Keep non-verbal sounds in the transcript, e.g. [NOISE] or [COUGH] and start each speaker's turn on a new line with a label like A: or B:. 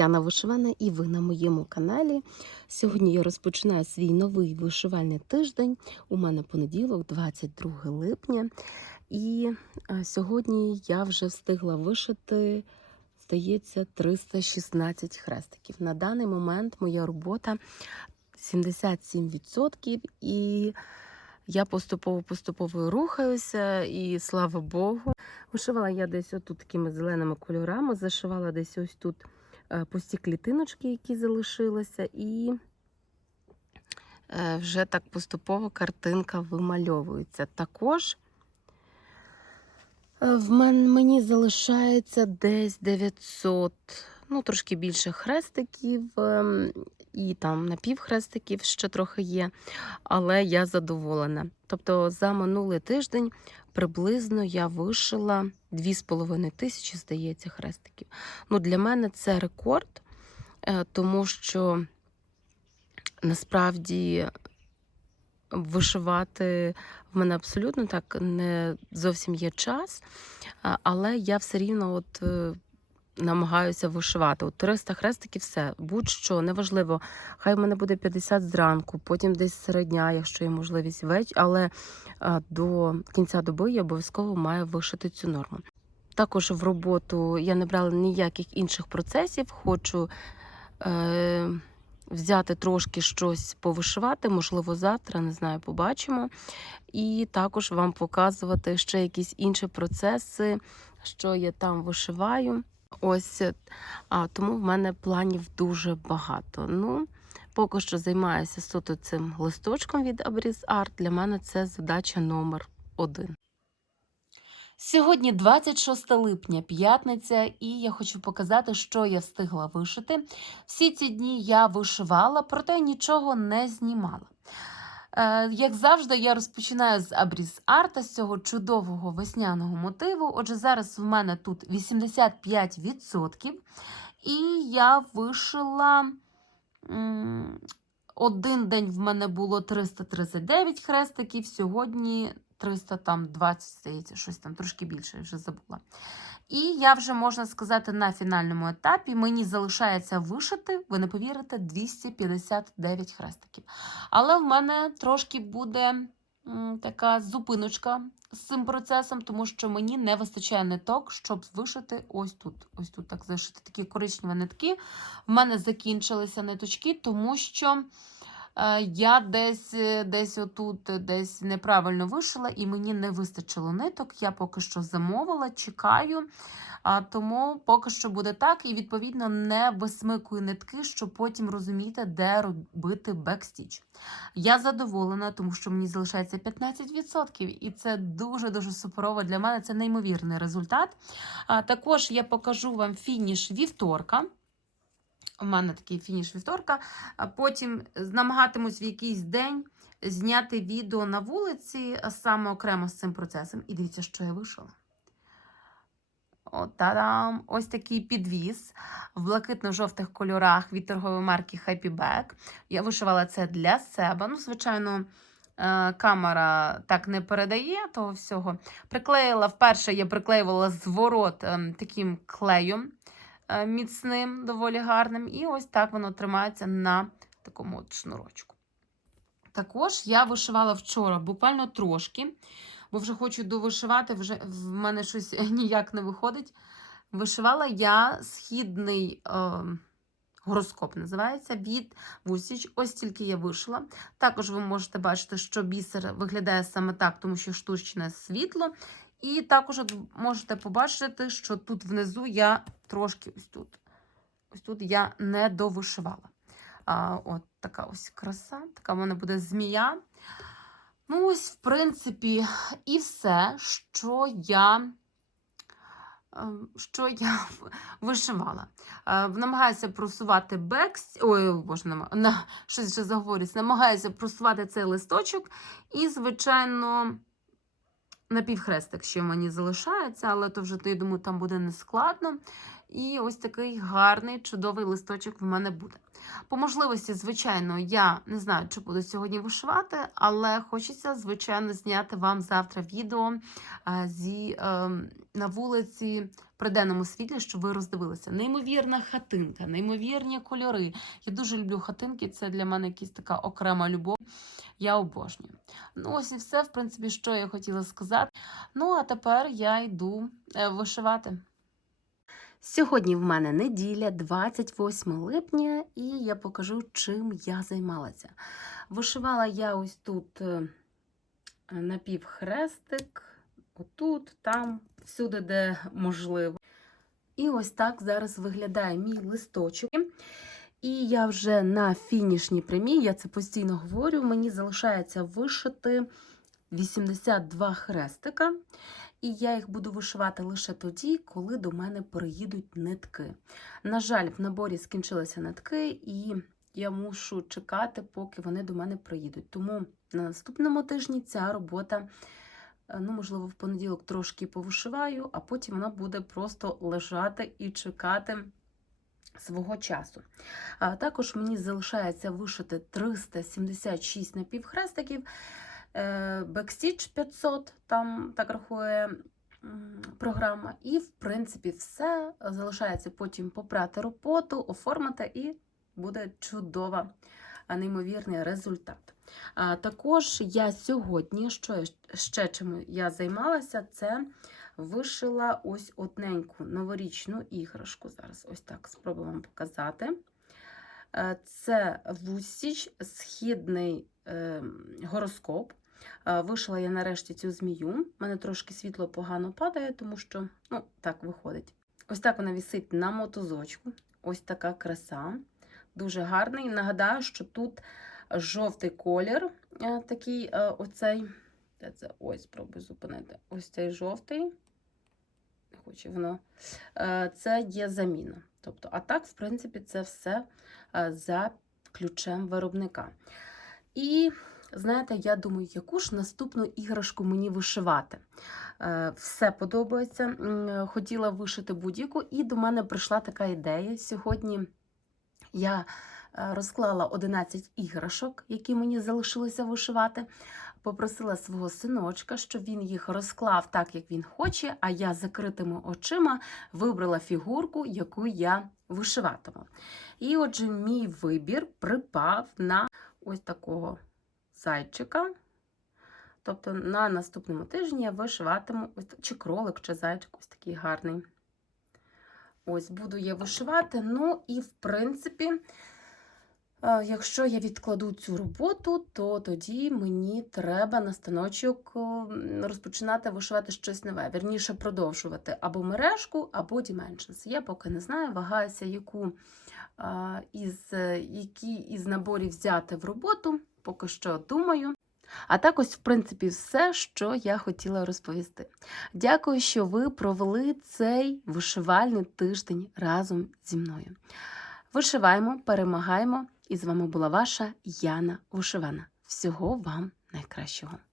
A: Яна Вишивана і ви на моєму каналі. Сьогодні я розпочинаю свій новий вишивальний тиждень. У мене понеділок, 22 липня. І е, сьогодні я вже встигла вишити, здається, 316 хрестиків. На даний момент моя робота 77%. І я поступово-поступово рухаюся, і слава Богу. Вишивала я десь отут такими зеленими кольорами, зашивала десь ось тут пусті клітиночки, які залишилися, і е, вже так поступово картинка вимальовується. Також е, в мен, мені залишається десь 900, ну трошки більше хрестиків, ем, і там напівхрестиків ще трохи є, але я задоволена. Тобто за минулий тиждень приблизно я вишила 2,5 тисячі, здається, хрестиків. Ну, Для мене це рекорд, е, тому що насправді вишивати в мене абсолютно так не зовсім є час, але я все рівно от. Намагаюся вишивати. От 300 хрестиків, все, будь-що, неважливо. Хай в мене буде 50 зранку, потім десь середня, якщо є можливість веч, але до кінця доби я обов'язково маю вишити цю норму. Також в роботу я не брала ніяких інших процесів, хочу е, взяти трошки щось повишивати, можливо, завтра, не знаю, побачимо. І також вам показувати ще якісь інші процеси, що я там вишиваю. Ось а, тому в мене планів дуже багато. Ну, поки що займаюся суто цим листочком від Abris Art. Для мене це задача номер один. Сьогодні 26 липня, п'ятниця, і я хочу показати, що я встигла вишити. Всі ці дні я вишивала, проте нічого не знімала. Е, Як завжди, я розпочинаю з абріз арта з цього чудового весняного мотиву. Отже, зараз в мене тут 85%. І я вишила. Один день в мене було 339 хрестиків, сьогодні 320, здається, щось там трошки більше, вже забула. І я вже можна сказати на фінальному етапі мені залишається вишити, ви не повірите, 259 хрестиків. Але в мене трошки буде така зупиночка з цим процесом, тому що мені не вистачає ниток, щоб вишити ось тут. Ось тут так зашити такі коричневі нитки. В мене закінчилися ниточки, тому що. Е, Я десь е, десь отут е, десь неправильно вишила, і мені не вистачило ниток. Я поки що замовила, чекаю. А, тому поки що буде так, і відповідно не висмикую нитки, щоб потім розуміти, де робити бекстіч. Я задоволена, тому що мені залишається 15%, і це дуже-дуже суперово для мене. Це неймовірний результат. Також я покажу вам фініш вівторка. У мене такий фініш вівторка. Потім намагатимусь в якийсь день зняти відео на вулиці саме окремо з цим процесом. І дивіться, що я вишила. О, та-дам! Ось такий підвіз в блакитно-жовтих кольорах від торгової марки Happy Bag. Я вишивала це для себе. Ну, звичайно, е, камера так не передає того всього. Приклеїла вперше, я приклеювала зворот ем, таким клеєм міцним, доволі гарним. І ось так воно тримається на такому от шнурочку. Також я вишивала вчора буквально трошки, бо вже хочу довишивати, вже в мене щось [LAUGHS] ніяк не виходить. Вишивала я східний е, гороскоп, називається від Вусіч. Ось тільки я вишила. Також ви можете бачити, що бісер виглядає саме так, тому що штучне світло. І також от можете побачити, що тут внизу я трошки ось тут. Ось тут я не довишивала. А, От така ось краса, така в мене буде змія. Ну, ось, в принципі, і все, що я. е, Що я [LAUGHS] вишивала. Е, Намагаюся просувати бекс. Ой, боже, нема... на щось вже заговорюсь. Намагаюся просувати цей листочок. І, звичайно, напівхрестик ще мені залишається, але то вже, то, я думаю, там буде нескладно. І ось такий гарний, чудовий листочок в мене буде. По можливості, звичайно, я не знаю, чи буду сьогодні вишивати, але хочеться, звичайно, зняти вам завтра відео е, зі, е, на вулиці при денному світлі, щоб ви роздивилися. Неймовірна хатинка, неймовірні кольори. Я дуже люблю хатинки, це для мене якась така окрема любов. Я обожнюю. Ну, ось і все, в принципі, що я хотіла сказати. Ну, а тепер я йду е, вишивати. Сьогодні в мене неділя, 28 липня, і я покажу, чим я займалася. Вишивала я ось тут е, напівхрестик, отут, там, всюди, де можливо. І ось так зараз виглядає мій листочок. І я вже на фінішній прямій, я це постійно говорю, мені залишається вишити 82 хрестика. І я їх буду вишивати лише тоді, коли до мене приїдуть нитки. На жаль, в наборі скінчилися нитки, і я мушу чекати, поки вони до мене приїдуть. Тому на наступному тижні ця робота, е, ну, можливо, в понеділок трошки повишиваю, а потім вона буде просто лежати і чекати свого часу. А також мені залишається вишити 376 напівхрестиків. Е, Бекстіч 500, там так рахує програма. І, в принципі, все залишається потім попрати роботу, оформити, і буде чудова, а, неймовірний результат. Також я сьогодні, що ще чим я займалася, це вишила ось одненьку новорічну іграшку. Зараз ось так спробую вам показати. Е, Це вусіч, східний е, гороскоп. Е, Вишила я нарешті цю змію. У мене трошки світло погано падає, тому що ну, так виходить. Ось так вона висить на мотузочку. Ось така краса. Дуже гарний. Нагадаю, що тут жовтий колір, е, такий е, оцей. Це? Ось, спробую зупинити. Ось цей жовтий. Хоче воно. Це є заміна. Тобто, а так, в принципі, це все за ключем виробника. І знаєте, я думаю, яку ж наступну іграшку мені вишивати. Е, Все подобається. Хотіла вишити будь-яку, і до мене прийшла така ідея. Сьогодні я е, розклала 11 іграшок, які мені залишилося вишивати. Попросила свого синочка, щоб він їх розклав так, як він хоче, а я закритими очима вибрала фігурку, яку я вишиватиму. І отже, мій вибір припав на ось такого зайчика. Тобто на наступному тижні я вишиватиму чи кролик, чи зайчик, ось такий гарний. Ось буду я вишивати. Ну і, в принципі, е, якщо я відкладу цю роботу, то тоді мені треба на станочок розпочинати вишивати щось нове. Вірніше продовжувати або мережку, або Dimensions. Я поки не знаю, вагаюся, яку е, із, е, які із наборів взяти в роботу. Поки що думаю. А так ось, в принципі, все, що я хотіла розповісти. Дякую, що ви провели цей вишивальний тиждень разом зі мною. Вишиваємо, перемагаємо! І з вами була ваша Яна Вишивана. Всього вам найкращого!